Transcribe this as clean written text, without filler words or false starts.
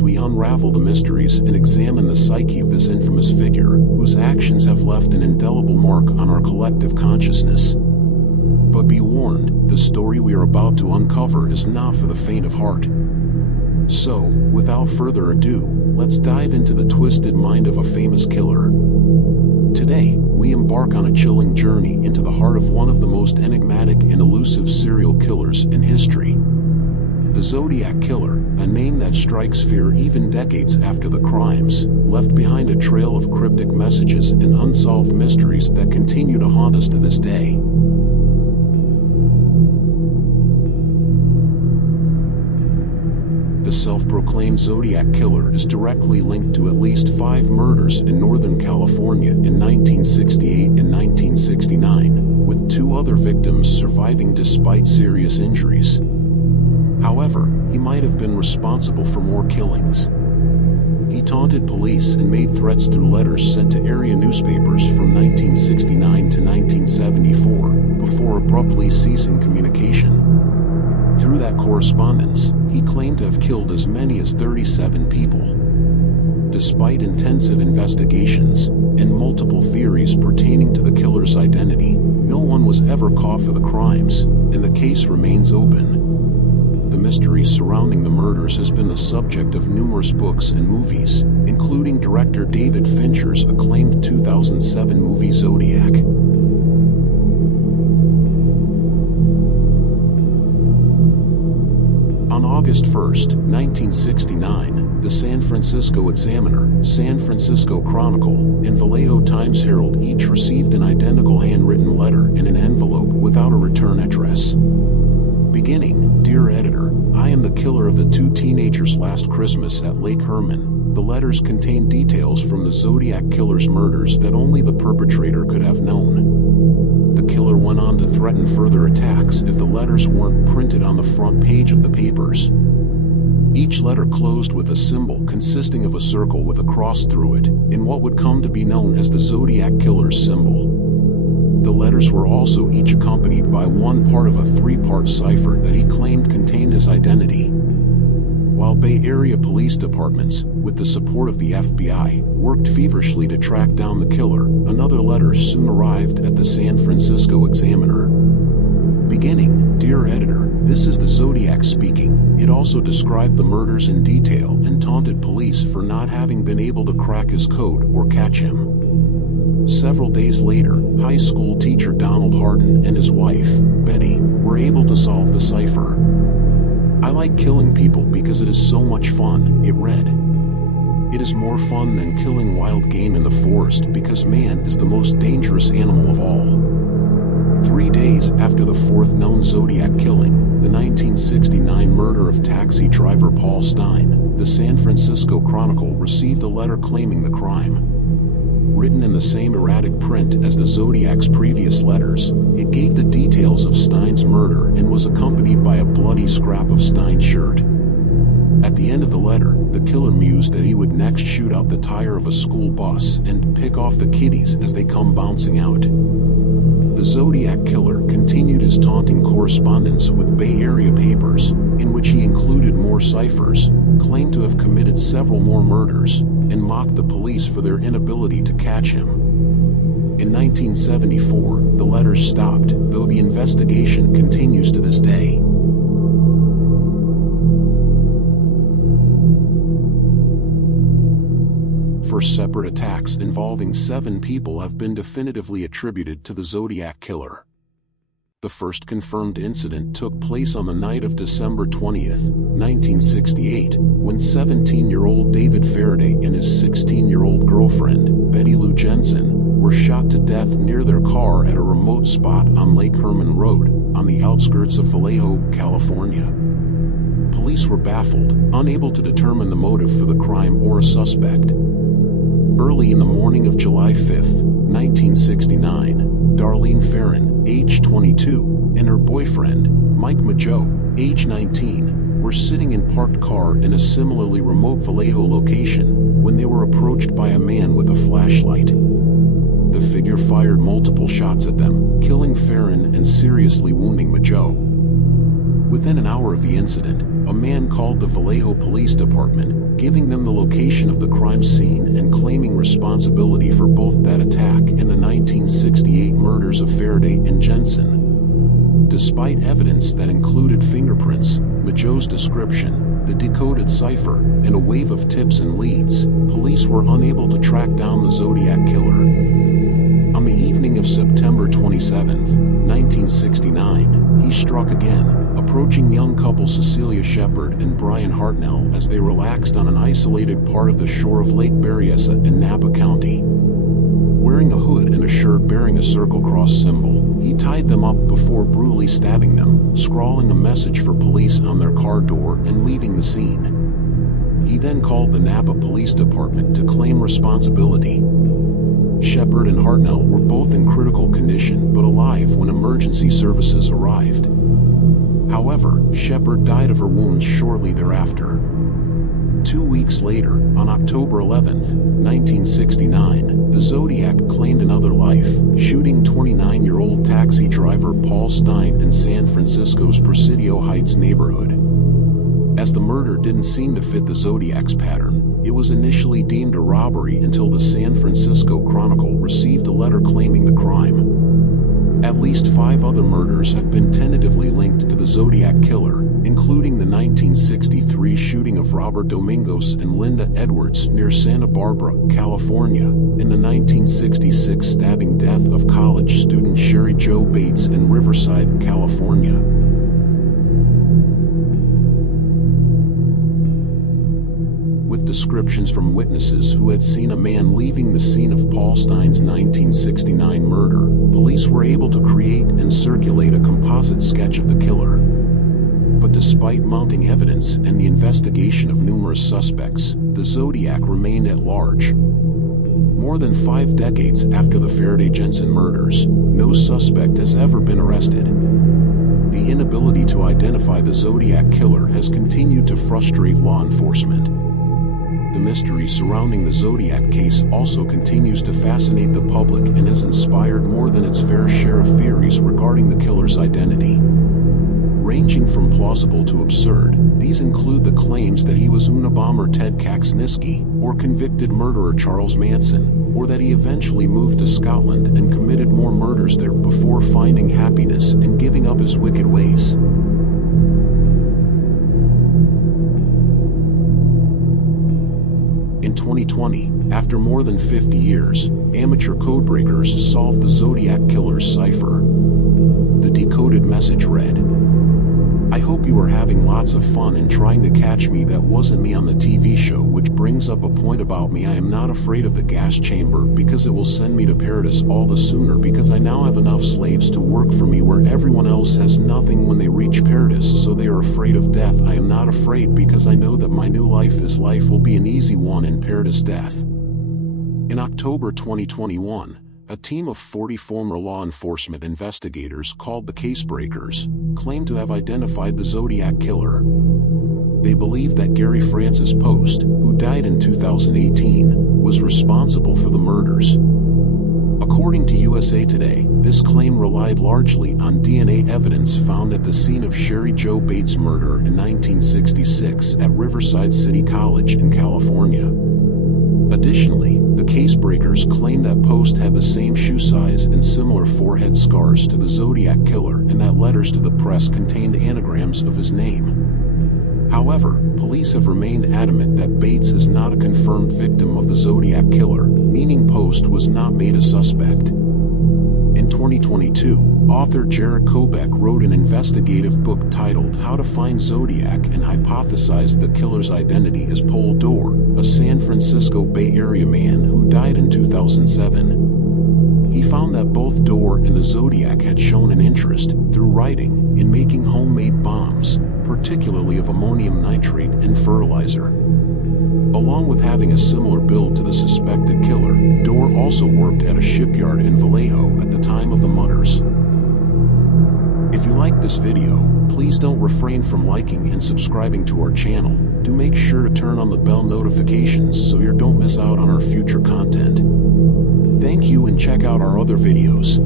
as we unravel the mysteries and examine the psyche of this infamous figure, whose actions have left an indelible mark on our collective consciousness. But be warned, the story we are about to uncover is not for the faint of heart. So, without further ado, let's dive into the twisted mind of a famous killer. Today, we embark on a chilling journey into the heart of one of the most enigmatic and elusive serial killers in history. The Zodiac Killer, a name that strikes fear even decades after the crimes, left behind a trail of cryptic messages and unsolved mysteries that continue to haunt us to this day. The self-proclaimed Zodiac Killer is directly linked to at least 5 murders in Northern California in 1968 and 1969, with 2 other victims surviving despite serious injuries. However, he might have been responsible for more killings. He taunted police and made threats through letters sent to area newspapers from 1969 to 1974, before abruptly ceasing communication. Through that correspondence, he claimed to have killed as many as 37 people. Despite intensive investigations and multiple theories pertaining to the killer's identity, no one was ever caught for the crimes, and the case remains open. The mystery surrounding the murders has been the subject of numerous books and movies, including director David Fincher's acclaimed 2007 movie Zodiac. On August 1, 1969, the San Francisco Examiner, San Francisco Chronicle, and Vallejo Times-Herald each received an identical handwritten letter in an envelope without a return address. Beginning, "Dear Editor, I am the killer of the 2 teenagers last Christmas at Lake Herman." The letters contained details from the Zodiac Killer's murders that only the perpetrator could have known. The killer went on to threaten further attacks if the letters weren't printed on the front page of the papers. Each letter closed with a symbol consisting of a circle with a cross through it, in what would come to be known as the Zodiac Killer's symbol. The letters were also each accompanied by one part of a 3-part cipher that he claimed contained his identity. While Bay Area police departments, with the support of the FBI, worked feverishly to track down the killer, another letter soon arrived at the San Francisco Examiner. Beginning, "Dear Editor, this is the Zodiac speaking." It also described the murders in detail and taunted police for not having been able to crack his code or catch him. Several days later, high school teacher Donald Harden and his wife, Betty, were able to solve the cipher. "I like killing people because it is so much fun," it read. "It is more fun than killing wild game in the forest because man is the most dangerous animal of all." 3 days after the 4th known Zodiac killing, the 1969 murder of taxi driver Paul Stine, the San Francisco Chronicle received a letter claiming the crime. Written in the same erratic print as the Zodiac's previous letters, it gave the details of Stine's murder and was accompanied by a bloody scrap of Stine's shirt. At the end of the letter, the killer mused that he would next shoot out the tire of a school bus and pick off the kiddies as they come bouncing out. The Zodiac Killer continued his taunting correspondence with Bay Area papers, in which he included more ciphers, claimed to have committed several more murders, and mocked the police for their inability to catch him. In 1974, the letters stopped, though the investigation continues to this day. For separate attacks involving 7 people have been definitively attributed to the Zodiac Killer. The first confirmed incident took place on the night of December 20, 1968, when 17-year-old David Faraday and his 16-year-old girlfriend, Betty Lou Jensen, were shot to death near their car at a remote spot on Lake Herman Road, on the outskirts of Vallejo, California. Police were baffled, unable to determine the motive for the crime or a suspect. Early in the morning of July 5, 1969, Darlene Farron, age 22, and her boyfriend, Mike Majo, age 19, were sitting in parked car in a similarly remote Vallejo location when they were approached by a man with a flashlight. The figure fired multiple shots at them, killing Farron and seriously wounding Majo. Within an hour of the incident, a man called the Vallejo Police Department, giving them the location of the crime scene and claiming responsibility for both that attack and the 1968 murders of Faraday and Jensen. Despite evidence that included fingerprints, Mageau's description, the decoded cipher, and a wave of tips and leads, police were unable to track down the Zodiac killer. On the evening of September 27, 1969, he struck again, approaching young couple Cecilia Shepard and Brian Hartnell as they relaxed on an isolated part of the shore of Lake Berryessa in Napa County. Wearing a hood and a shirt bearing a circle cross symbol, he tied them up before brutally stabbing them, scrawling a message for police on their car door and leaving the scene. He then called the Napa Police Department to claim responsibility. Shepard and Hartnell were both in critical condition but alive when emergency services arrived. However, Shepard died of her wounds shortly thereafter. 2 weeks later, on October 11, 1969, the Zodiac claimed another life, shooting 29-year-old taxi driver Paul Stine in San Francisco's Presidio Heights neighborhood. As the murder didn't seem to fit the Zodiac's pattern, it was initially deemed a robbery until the San Francisco Chronicle received a letter claiming the crime. At least 5 other murders have been tentatively linked to the Zodiac killer, including the 1963 shooting of Robert Domingos and Linda Edwards near Santa Barbara, California, and the 1966 stabbing death of college student Sherry Jo Bates in Riverside, California. With descriptions from witnesses who had seen a man leaving the scene of Paul Stine's 1969 murder, police were able to create and circulate a composite sketch of the killer. But despite mounting evidence and the investigation of numerous suspects, the Zodiac remained at large. More than 5 decades after the Faraday-Jensen murders, no suspect has ever been arrested. The inability to identify the Zodiac killer has continued to frustrate law enforcement. The mystery surrounding the Zodiac case also continues to fascinate the public and has inspired more than its fair share of theories regarding the killer's identity. Ranging from plausible to absurd, these include the claims that he was Unabomber Ted Kaczynski, or convicted murderer Charles Manson, or that he eventually moved to Scotland and committed more murders there before finding happiness and giving up his wicked ways. In 2020, after more than 50 years, amateur codebreakers solved the Zodiac killer's cipher. The decoded message read, "I hope you are having lots of fun in trying to catch me. That wasn't me on the TV show," which brings up a point about me. I am not afraid of the gas chamber because it will send me to paradise all the sooner, because I now have enough slaves to work for me where everyone else has nothing when they reach paradise, so they are afraid of death. I am not afraid because I know that my new life will be an easy one in paradise death. In October 2021, a team of 40 former law enforcement investigators called the Casebreakers claimed to have identified the Zodiac killer. They believe that Gary Francis Post, who died in 2018, was responsible for the murders. According to USA Today, this claim relied largely on DNA evidence found at the scene of Sherry Jo Bates' murder in 1966 at Riverside City College in California. Additionally, the Casebreakers claim that Post had the same shoe size and similar forehead scars to the Zodiac killer, and that letters to the press contained anagrams of his name. However, police have remained adamant that Bates is not a confirmed victim of the Zodiac killer, meaning Post was not made a suspect. In 2022, author Jarek Kobek wrote an investigative book titled How to Find Zodiac and hypothesized the killer's identity as Paul Dorr, a San Francisco Bay Area man who died in 2007. He found that both Dorr and the Zodiac had shown an interest, through writing, in making homemade bombs, particularly of ammonium nitrate and fertilizer. Along with having a similar build to the suspected killer, Dorr also worked at a shipyard in Vallejo at the time of the murders. If you liked this video, please don't refrain from liking and subscribing to our channel. Do make sure to turn on the bell notifications so you don't miss out on our future content. Thank you, and check out our other videos.